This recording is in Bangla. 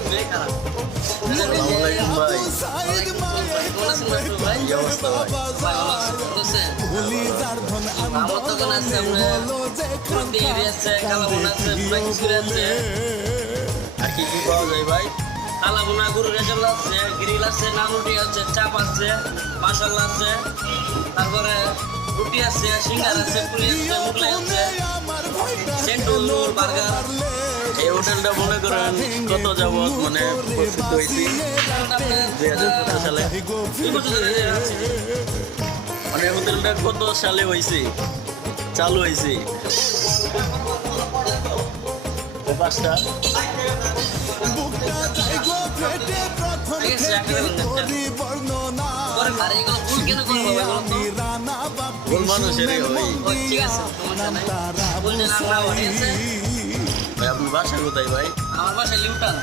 আসসালামু আলাইকুম ভাই। কি অবস্থা ভাই? আমার তো মনে আছে আর কি কি পাওয়া যায় ভাই? কালাভুনা গরুর রেজাল্ট আছে, গ্রিল আছে, নান রুটি আছে, চাপ আছে, মাসাল্লা আছে, তারপরে রুটি আছে, সিঙ্গার আছে, পুরি আছে, মুগলাই আছে, সেন্টুল বার্গার। এই হোটেলটা মনে করেন কত যাবত মানে প্রস্তুত হয়েছি 2014 সালে। মানে হোটেলটা কত সালে হয়েছে চালু হয়েছে? পাঁচটা ভুল মানুষের ঠিক আছে, ভাই আপনার বাসা কোথায় ভাই? আমার বাসায় লিউটান।